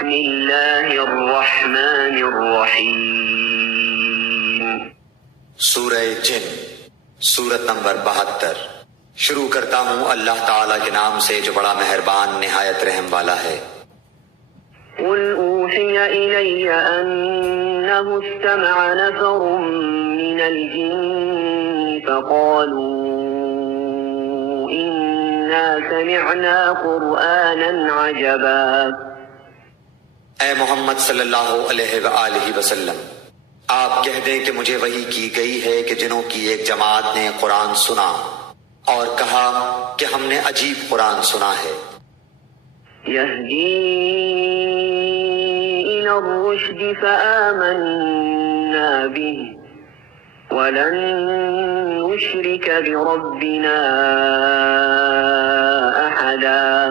بسم اللہ الرحمن الرحیم۔ سورہ جن، سورت نمبر 72۔ شروع کرتا ہوں اللہ تعالیٰ کے نام سے جو بڑا مہربان نہایت رحم والا ہے۔ قل اوحی الی انہ استمع نفر من الجن فقالوا انا سمعنا قرآنا عجبا۔ اے محمد صلی اللہ علیہ وآلہ وسلم، آپ کہہ دیں کہ مجھے وحی کی گئی ہے کہ جنوں کی ایک جماعت نے قرآن سنا اور کہا کہ ہم نے عجیب قرآن سنا ہے۔ یہدی الی الرشد فآمنا به ولن نشرک بربنا احدا۔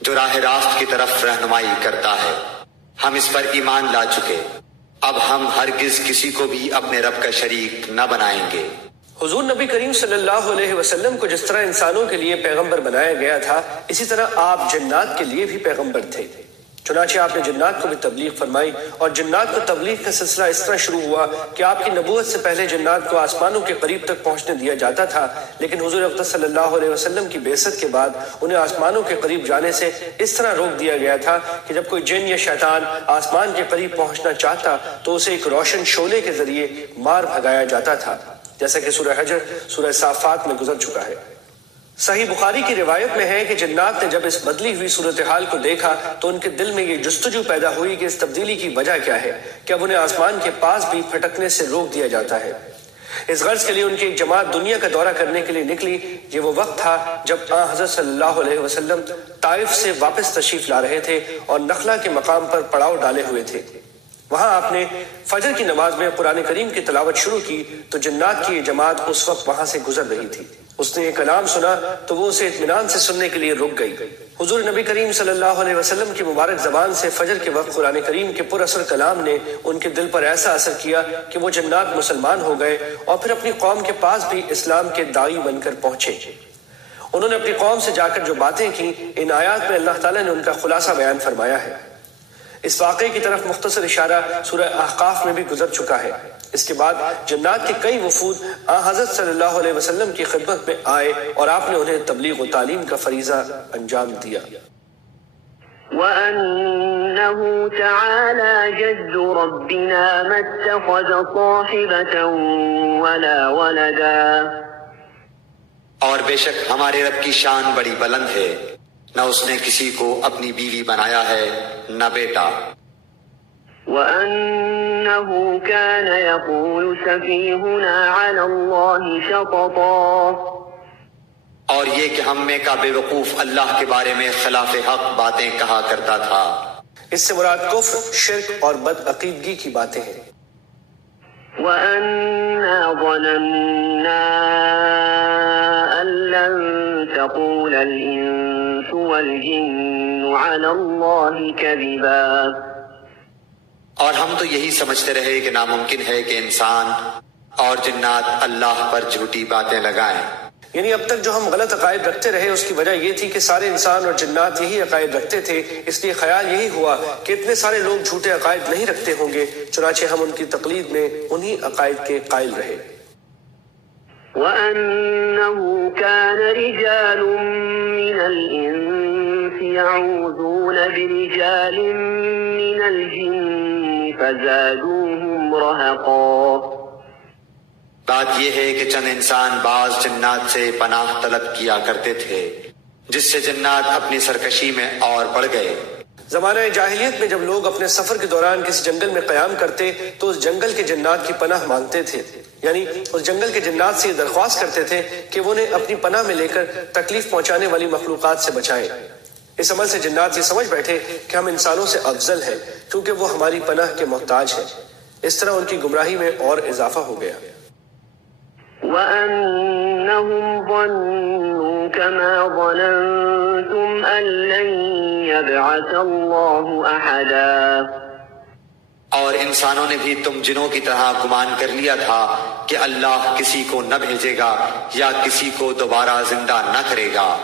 جو راہ راست کی طرف رہنمائی کرتا ہے، ہم اس پر ایمان لا چکے، اب ہم ہرگز کسی کو بھی اپنے رب کا شریک نہ بنائیں گے۔ حضور نبی کریم صلی اللہ علیہ وسلم کو جس طرح انسانوں کے لیے پیغمبر بنایا گیا تھا، اسی طرح آپ جنات کے لیے بھی پیغمبر تھے۔ چنانچہ آپ نے جنات کو بھی تبلیغ فرمائی، اور جنات کو تبلیغ کا سلسلہ اس طرح شروع ہوا کہ آپ کی نبوت سے پہلے جنات کو آسمانوں کے قریب تک پہنچنے دیا جاتا تھا، لیکن حضور اقدس صلی اللہ علیہ وسلم کی بعثت کے بعد انہیں آسمانوں کے قریب جانے سے اس طرح روک دیا گیا تھا کہ جب کوئی جن یا شیطان آسمان کے قریب پہنچنا چاہتا تو اسے ایک روشن شعلے کے ذریعے مار بھگایا جاتا تھا، جیسا کہ سورہ حجر، سورہ صافات میں گزر چکا ہے۔ صحیح بخاری کی روایت میں ہے کہ جنات نے جب اس بدلی ہوئی صورتحال کو دیکھا تو ان کے دل میں یہ جستجو پیدا ہوئی کہ اس تبدیلی کی وجہ کیا ہے کہ اب انہیں آسمان کے پاس بھی پھٹکنے سے روک دیا جاتا ہے۔ اس غرض کے لیے ان کی ایک جماعت دنیا کا دورہ کرنے کے لیے نکلی۔ یہ وہ وقت تھا جب حضرت صلی اللہ علیہ وسلم طائف سے واپس تشریف لا رہے تھے اور نخلا کے مقام پر پڑاؤ ڈالے ہوئے تھے۔ وہاں آپ نے فجر کی نماز میں قرآن کریم کی تلاوت شروع کی تو جنات کی یہ جماعت اس وقت وہاں سے گزر رہی تھی۔ اس نے یہ کلام سنا تو وہ اسے اطمینان سے سننے کے لیے رک گئی۔ حضور نبی کریم صلی اللہ علیہ وسلم کی مبارک زبان سے فجر کے وقت قرآن کریم کے پر اثر کلام نے ان کے دل پر ایسا اثر کیا کہ وہ جنات مسلمان ہو گئے اور پھر اپنی قوم کے پاس بھی اسلام کے داعی بن کر پہنچے۔ انہوں نے اپنی قوم سے جا کر جو باتیں کی، ان آیات میں اللہ تعالیٰ نے ان کا خلاصہ بیان فرمایا ہے۔ اس واقعے کی طرف مختصر اشارہ سورہ احقاف میں بھی گزر چکا ہے۔ اس کے بعد جنات کے کئی وفود حضرت صلی اللہ علیہ وسلم کی خدمت میں آئے اور آپ نے انہیں تبلیغ و تعلیم کا فریضہ انجام دیا۔ وَأَنَّهُ تَعَالَى جَدُّ رَبِّنَا مَا اتَّخَذَ صَاحِبَةً وَلَا وَلَدًا۔ اور بے شک ہمارے رب کی شان بڑی بلند ہے، نہ اس نے کسی کو اپنی بیوی بنایا ہے نہ بیٹا۔ وَأَنَّهُ كَانَ يَقُولُ سَفِيهُنَا عَلَى اللَّهِ شَطَطًا۔ اور یہ کہ ہم میں کا بے وقوف اللہ کے بارے میں خلاف حق باتیں کہا کرتا تھا۔ اس سے مراد کفر، شرک اور بدعقیدگی کی باتیں ہیں۔ وَأَنَّا ظَنَنَّا أَن لَّن تَقُولَ الْإِنسُ وَالْجِنُّ عَلَى اللَّهِ كَذِبًا۔ اور ہم تو یہی سمجھتے رہے کہ ناممکن ہے کہ انسان اور جنات اللہ پر جھوٹی باتیں لگائیں۔ یعنی اب تک جو ہم غلط عقائد رکھتے رہے اس کی وجہ یہ تھی کہ سارے انسان اور جنات یہی عقائد رکھتے تھے، اس لیے خیال یہی ہوا کہ اتنے سارے لوگ جھوٹے عقائد نہیں رکھتے ہوں گے، چنانچہ ہم ان کی تقلید میں انہی عقائد کے قائل رہے۔ وَأَنَّهُ كَانَ رِجَالٌ مِّنَ الْإِنسِ يَعُوذُونَ بِرِجَالٍ مِّنَ الْجِنِّ فَزَادُوهُمْ رَهَقًا۔ بات یہ ہے کہ چند انسان بعض جنات سے پناہ طلب کیا کرتے تھے، جس سے جنات اپنی سرکشی میں اور بڑھ گئے۔ زمانہ جاہلیت میں جب لوگ اپنے سفر کے دوران کسی جنگل میں قیام کرتے تو اس جنگل کے جنات کی پناہ مانگتے تھے، یعنی اس جنگل کے جنات سے یہ درخواست کرتے تھے کہ وہ انہیں اپنی پناہ میں لے کر تکلیف پہنچانے والی مخلوقات سے بچائیں۔ اس عمل سے جنات یہ سمجھ بیٹھے کہ ہم انسانوں سے افضل ہیں کیونکہ وہ ہماری پناہ کے محتاج ہیں۔ اس طرح ان کی گمراہی میں اور اضافہ ہو گیا۔ وَأَنَّهُمْ ظَنُّوا كَمَا ظَنَنتُمْ أَن لَّن يَبْعَثَ اللَّهُ أَحَدًا۔ اور انسانوں نے بھی تم جنوں کی طرح گمان کر لیا تھا کہ اللہ کسی کو نہ بھیجے گا یا کسی کو دوبارہ زندہ نہ کرے گا۔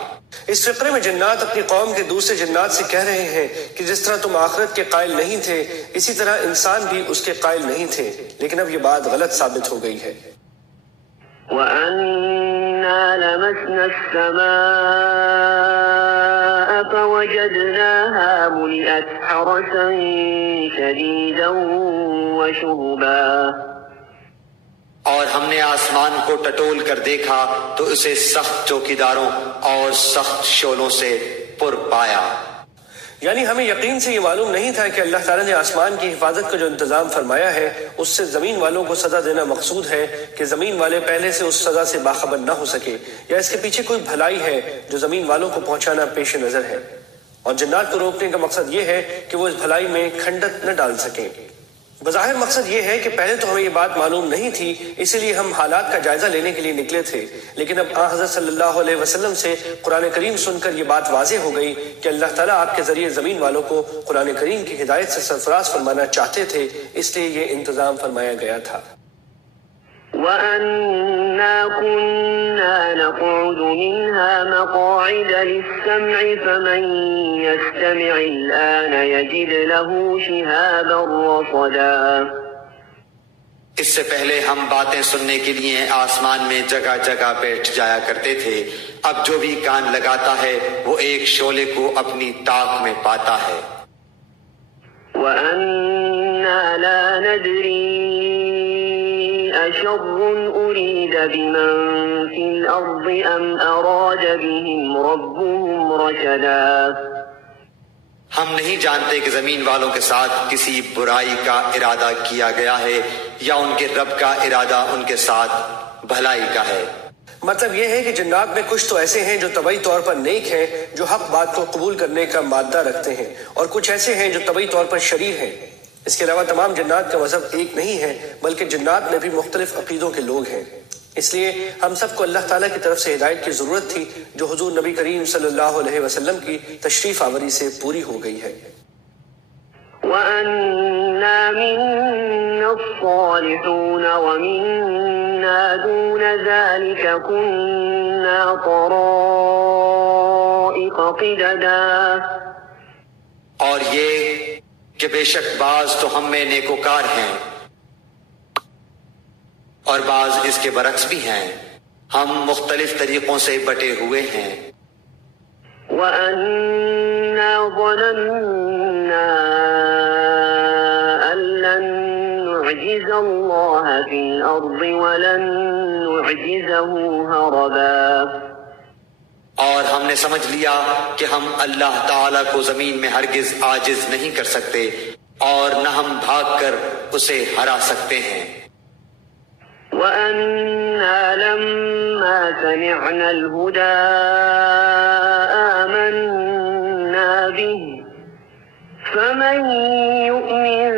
اس فقرے میں جنات اپنی قوم کے دوسرے جنات سے کہہ رہے ہیں کہ جس طرح تم آخرت کے قائل نہیں تھے اسی طرح انسان بھی اس کے قائل نہیں تھے، لیکن اب یہ بات غلط ثابت ہو گئی ہے۔ وَأَنَّا لَمَسْنَا السَّمَاءَ فَوَجَدْنَاهَا مُلِئَتْ حَرَسًا شَدِيدًا وَشُهُبًا، اور ہم نے آسمان کو ٹٹول کر دیکھا تو اسے سخت چوکیداروں اور سخت شعلوں سے پر پایا۔ یعنی ہمیں یقین سے یہ معلوم نہیں تھا کہ اللہ تعالیٰ نے آسمان کی حفاظت کا جو انتظام فرمایا ہے اس سے زمین والوں کو سزا دینا مقصود ہے کہ زمین والے پہلے سے اس سزا سے باخبر نہ ہو سکے، یا اس کے پیچھے کوئی بھلائی ہے جو زمین والوں کو پہنچانا پیش نظر ہے، اور جنات کو روکنے کا مقصد یہ ہے کہ وہ اس بھلائی میں کھنڈت نہ ڈال سکیں۔ بظاہر مقصد یہ ہے کہ پہلے تو ہمیں یہ بات معلوم نہیں تھی، اسی لیے ہم حالات کا جائزہ لینے کے لیے نکلے تھے، لیکن اب حضرت صلی اللہ علیہ وسلم سے قرآن کریم سن کر یہ بات واضح ہو گئی کہ اللہ تعالیٰ آپ کے ذریعے زمین والوں کو قرآن کریم کی ہدایت سے سرفراز فرمانا چاہتے تھے، اس لیے یہ انتظام فرمایا گیا تھا۔ وَأَنَّا كُنَّا نَقْعُدُ مِنْهَا مَقَاعِدَ لِلسَّمْعِ فَمَنْ يَسْتَمِعِ الْآنَ يَجِدْ لَهُ شِهَابًا رَصَدًا۔ اس سے پہلے ہم باتیں سننے کے لیے آسمان میں جگہ جگہ بیٹھ جایا کرتے تھے، اب جو بھی کان لگاتا ہے وہ ایک شعلے کو اپنی طاق میں پاتا ہے۔ وَأَنَّا لَا نَدْرِي أَشَرٌّ أُرِيدَ بِمَن فِي الْأَرْضِ أَمْ أَرَادَ بِهِمْ رَبُّهُمْ رَشَدًا۔ ہم نہیں جانتے کہ زمین والوں کے ساتھ کسی برائی کا ارادہ کیا گیا ہے یا ان کے رب کا ارادہ ان کے ساتھ بھلائی کا ہے۔ مطلب یہ ہے کہ جنات میں کچھ تو ایسے ہیں جو طبعی طور پر نیک ہیں، جو حق بات کو قبول کرنے کا مادہ رکھتے ہیں، اور کچھ ایسے ہیں جو طبعی طور پر شریر ہیں۔ اس کے علاوہ تمام جنات کا مذہب ایک نہیں ہے، بلکہ جنات میں بھی مختلف عقیدوں کے لوگ ہیں۔ اس لیے ہم سب کو اللہ تعالیٰ کی طرف سے ہدایت کی ضرورت تھی، جو حضور نبی کریم صلی اللہ علیہ وسلم کی تشریف آوری سے پوری ہو گئی ہے۔ وَأَنَّا مِنَّا الصَّالِحُونَ وَمِنَّا دُونَ ذَلِكَ كُنَّا طَرَائِقَ قِدَدًا، اور یہ کہ بے شک بعض تو ہم میں نیکوکار ہیں اور بعض اس کے برعکس بھی ہیں، ہم مختلف طریقوں سے بٹے ہوئے ہیں۔ وَأَنَّا ظَنَنَّا أَن لَّن نُّعْجِزَ اللَّهَ فِي الْأَرْضِ وَلَن نُّعْجِزَهُ هَرَبًا، اور ہم نے سمجھ لیا کہ ہم اللہ تعالیٰ کو زمین میں ہرگز عاجز نہیں کر سکتے اور نہ ہم بھاگ کر اسے ہرا سکتے ہیں۔ وَأَنَّا لَمَّا سَمِعْنَا الْهُدَىٰ آمَنَّا بِهِ فَمَن يُؤْمِن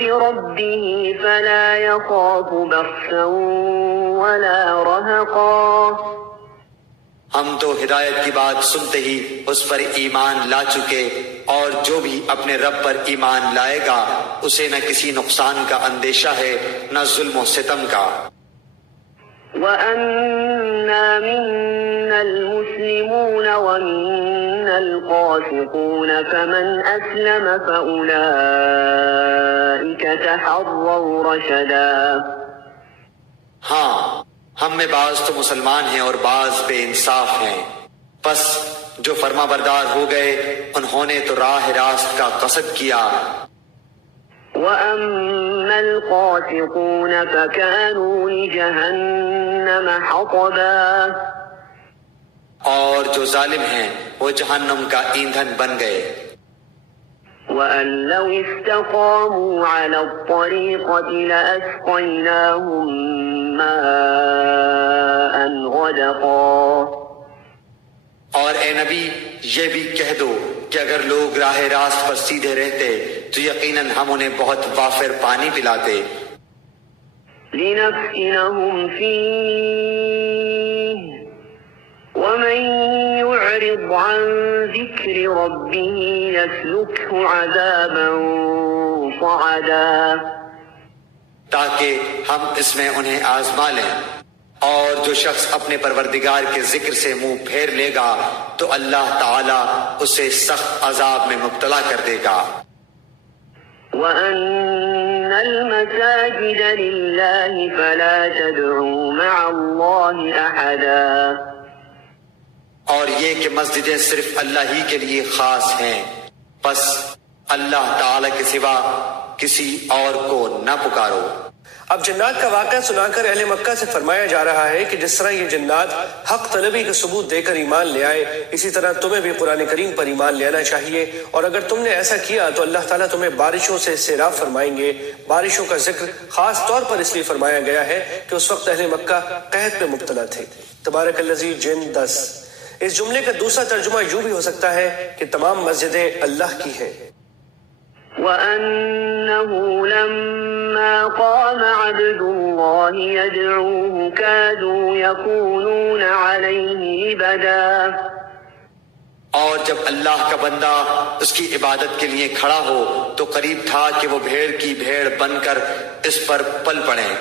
بِرَبِّهِ فَلَا يَخَافُ بَخْسًا وَلَا رَهَقًا۔ ہم تو ہدایت کی بات سنتے ہی اس پر ایمان لا چکے، اور جو بھی اپنے رب پر ایمان لائے گا اسے نہ کسی نقصان کا اندیشہ ہے نہ ظلم و ستم کا۔ وَأَنَّا مِنَّا الْمُسْلِمُونَ وَمِنَّا الْقَاسِطُونَ فَمَنْ أَسْلَمَ فَأُولَئِكَ تَحَرَّوْا رَشَدًا۔ ہاں، ہم میں بعض تو مسلمان ہیں اور بعض بے انصاف ہیں، پس جو فرما بردار ہو گئے انہوں نے تو راہ راست کا قصد کیا۔ وَأَمَّا الْقَاسِطُونَ فَكَانُوا لِجَهَنَّمَ حَطَبًا، اور جو ظالم ہیں وہ جہنم کا ایندھن بن گئے۔ وَأَن لَّوْ اسْتَقَامُوا عَلَى الطَّرِيقَةِ لَأَسْقَيْنَاهُم مَّاءً غَدَقًا۔ اور اے نبی یہ بھی کہہ دو کہ اگر لوگ راہ راست پر سیدھے رہتے تو یقیناً ہم انہیں بہت وافر پانی پلاتے۔ لِنَفْتِنَهُمْ فِيهِ وَمَن يُعْرِضْ عَن ذِكْرِ رَبِّهِ يَسْلُكْهُ عَذَابًا صَعَدًا، تاکہ ہم اس میں انہیں آزما لیں، اور جو شخص اپنے پروردگار کے ذکر سے منہ پھیر لے گا تو اللہ تعالی اسے سخت عذاب میں مبتلا کر دے گا۔ وَأَنَّ الْمَسَاجِدَ لِلَّهِ فَلَا تَدْعُوا مَعَ اللَّهِ أَحَدًا، اور یہ کہ مسجدیں صرف اللہ ہی کے لیے خاص ہیں، بس اللہ تعالی کے سوا کسی اور کو نہ پکارو۔ اب جنات کا واقعہ سنا کر اہل مکہ سے فرمایا جا رہا ہے کہ جس طرح یہ جنات حق طلبی کا ثبوت دے کر ایمان لے آئے، اسی طرح تمہیں بھی قرآن کریم پر ایمان لے آنا چاہیے، اور اگر تم نے ایسا کیا تو اللہ تعالیٰ تمہیں بارشوں سے سیراب فرمائیں گے۔ بارشوں کا ذکر خاص طور پر اس لیے فرمایا گیا ہے کہ اس وقت اہل مکہ قحط میں مبتلا تھے۔ تبارک الذی جن 10۔ اس جملے کا دوسرا ترجمہ یوں بھی ہو سکتا ہے کہ تمام مسجدیں اللہ کی ہیں۔ وَأَنَّهُ لَمَّا قَامَ عَبْدُ اللَّهِ يَدْعُوهُ كَادُوا يَكُونُونَ عَلَيْهِ لِبَدًا، اور جب اللہ کا بندہ اس کی عبادت کے لیے کھڑا ہو تو قریب تھا کہ وہ بھیڑ کی بھیڑ بن کر اس پر پل پڑیں۔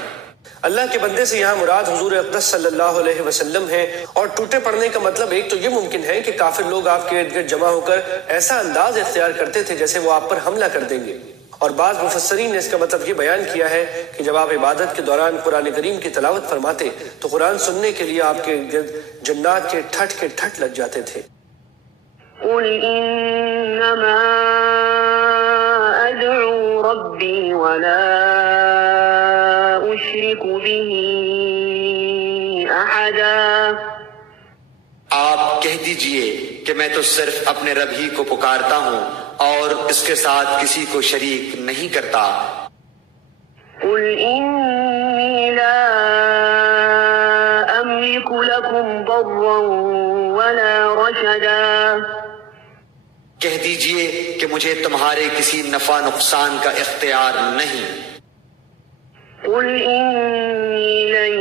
اللہ کے بندے سے یہاں مراد حضور اقدس صلی اللہ علیہ وسلم ہے، اور ٹوٹے پڑنے کا مطلب ایک تو یہ ممکن ہے کہ کافر لوگ آپ کے ارد گرد جمع ہو کر ایسا انداز اختیار کرتے تھے جیسے وہ آپ پر حملہ کر دیں گے، اور بعض مفسرین نے اس کا مطلب یہ بیان کیا ہے کہ جب آپ عبادت کے دوران قرآن کریم کی تلاوت فرماتے تو قرآن سننے کے لیے آپ کے ارد گرد جنات کے ٹھٹ لگ جاتے تھے۔ قُلْ إِنَّمَا أَدْعُو رَبِّي وَلَا أُشْرِكُ بِهِ أَحَدًا، آپ کہہ دیجئے کہ میں تو صرف اپنے رب ہی کو پکارتا ہوں اور اس کے ساتھ کسی کو شریک نہیں کرتا۔ قُلْ إِنِّي لَا أَمْلِكُ لَكُمْ ضَرًّا وَلَا رَشَدًا، کہہ دیجئے کہ مجھے تمہارے کسی نفع نقصان کا اختیار نہیں۔ قُلْ إِنِّي لَن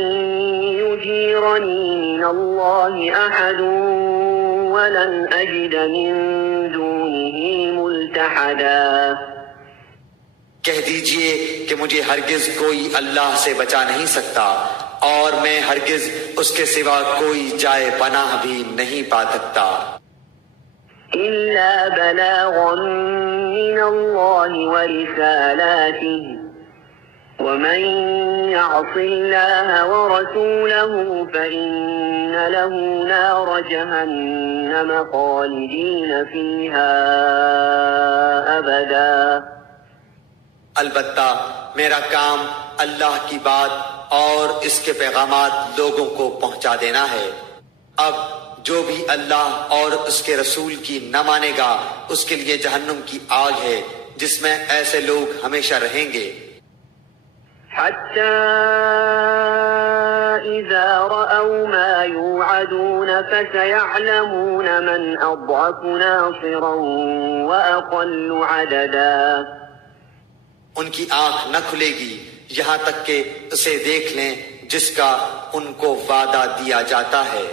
يُجِيرَنِي مِنَ اللَّهِ أَحَدٌ وَلَنْ أَجِدَ مِن دُونِهِ مُلْتَحَدًا، کہہ دیجئے کہ مجھے ہرگز کوئی اللہ سے بچا نہیں سکتا، اور میں ہرگز اس کے سوا کوئی جائے پناہ بھی نہیں پا سکتا۔ إِلَّا بَلَاغًا مِّنَ اللَّهِ وَرِسَالَاتِهِ، وَمَن يَعْصِ اللَّهَ وَرَسُولَهُ فَإِنَّ لَهُ نَارَ جَهَنَّمَ خَالِدِينَ فِيهَا أَبَدًا، البتہ میرا کام اللہ کی بات اور اس کے پیغامات لوگوں کو پہنچا دینا ہے۔ اب جو بھی اللہ اور اس کے رسول کی نہ مانے گا اس کے لیے جہنم کی آگ ہے جس میں ایسے لوگ ہمیشہ رہیں گے۔ حَتَّى إِذَا رَأَوْا مَا يُوعَدُونَ فَسَيَعْلَمُونَ مَنْ أَضْعَفُ نَاصِرًا وَأَقَلُّ عَدَدًا، ان کی آنکھ نہ کھلے گی یہاں تک کہ اسے دیکھ لیں جس کا ان کو وعدہ دیا جاتا ہے،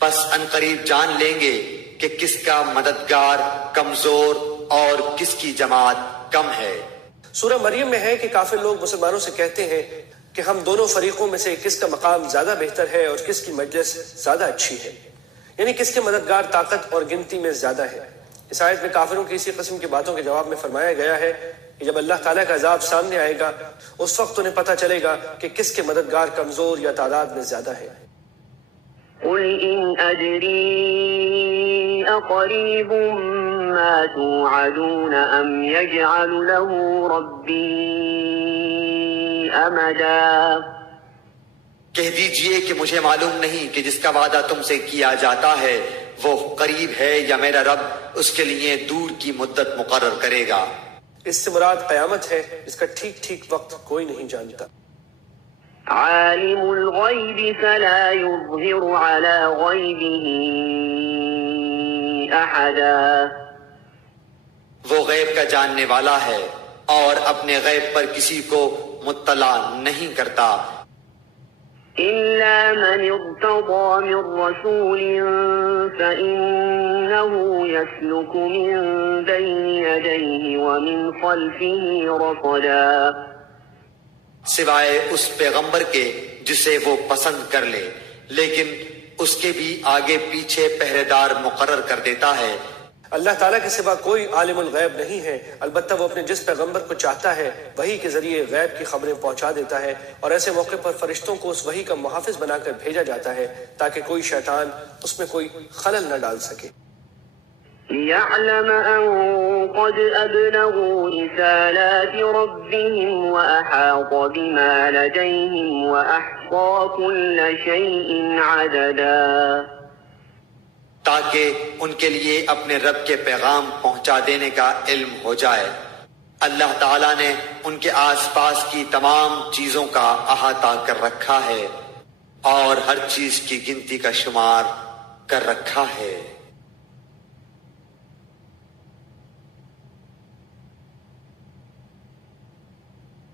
پس انقریب جان لیں گے کہ کس کا مددگار کمزور اور کس کی جماعت کم ہے۔ سورہ مریم میں ہے کہ کافر لوگ مسلمانوں سے کہتے ہیں کہ ہم دونوں فریقوں میں سے کس کا مقام زیادہ بہتر ہے اور کس کی مجلس زیادہ اچھی ہے، یعنی کس کے مددگار طاقت اور گنتی میں زیادہ ہے۔ اس آیت میں کافروں کی اسی قسم کی باتوں کے جواب میں فرمایا گیا ہے کہ جب اللہ تعالیٰ کا عذاب سامنے آئے گا اس وقت انہیں پتہ چلے گا کہ کس کے مددگار کمزور یا تعداد میں زیادہ ہے۔ قُلْ إِنْ أَدْرِي أَقَرِيبٌ مَّا تُوعَدُونَ أَمْ يَجْعَلُ لَهُ رَبِّي أَمَدًا، کہہ دیجئے کہ مجھے معلوم نہیں کہ جس کا وعدہ تم سے کیا جاتا ہے وہ قریب ہے یا میرا رب اس کے لیے دور کی مدت مقرر کرے گا۔ اس سے مراد قیامت ہے جس کا ٹھیک وقت کوئی نہیں جانتا۔ عالم الغیب فلا یظہر علی غیبہ احدا، وہ غیب کا جاننے والا ہے اور اپنے غیب پر کسی کو مطلع نہیں کرتا، إلا من ارتضى من رسول فإنه يسلك من بين يديه ومن خلفه رصدا، سوائے اس پیغمبر کے جسے وہ پسند کر لے، لیکن اس کے بھی آگے پیچھے پہرے دار مقرر کر دیتا ہے۔ اللہ تعالیٰ کے سوا کوئی عالم الغیب نہیں ہے، البتہ وہ اپنے جس پیغمبر کو چاہتا ہے وحی کے ذریعے غیب کی خبریں پہنچا دیتا ہے، اور ایسے موقع پر فرشتوں کو اس وحی کا محافظ بنا کر بھیجا جاتا ہے تاکہ کوئی شیطان اس میں کوئی خلل نہ ڈال سکے۔ لِيَعْلَمَ أَن قَدْ أَبْلَغُوا رِسَالَاتِ رَبِّهِمْ وَأَحَاطَ بِمَا لَدَيْهِمْ وَأَحْصَىٰ كُلَّ شَيْءٍ عَدَدًا، تاکہ ان کے لیے اپنے رب کے پیغام پہنچا دینے کا علم ہو جائے۔ اللہ تعالیٰ نے ان کے آس پاس کی تمام چیزوں کا احاطہ کر رکھا ہے اور ہر چیز کی گنتی کا شمار کر رکھا ہے۔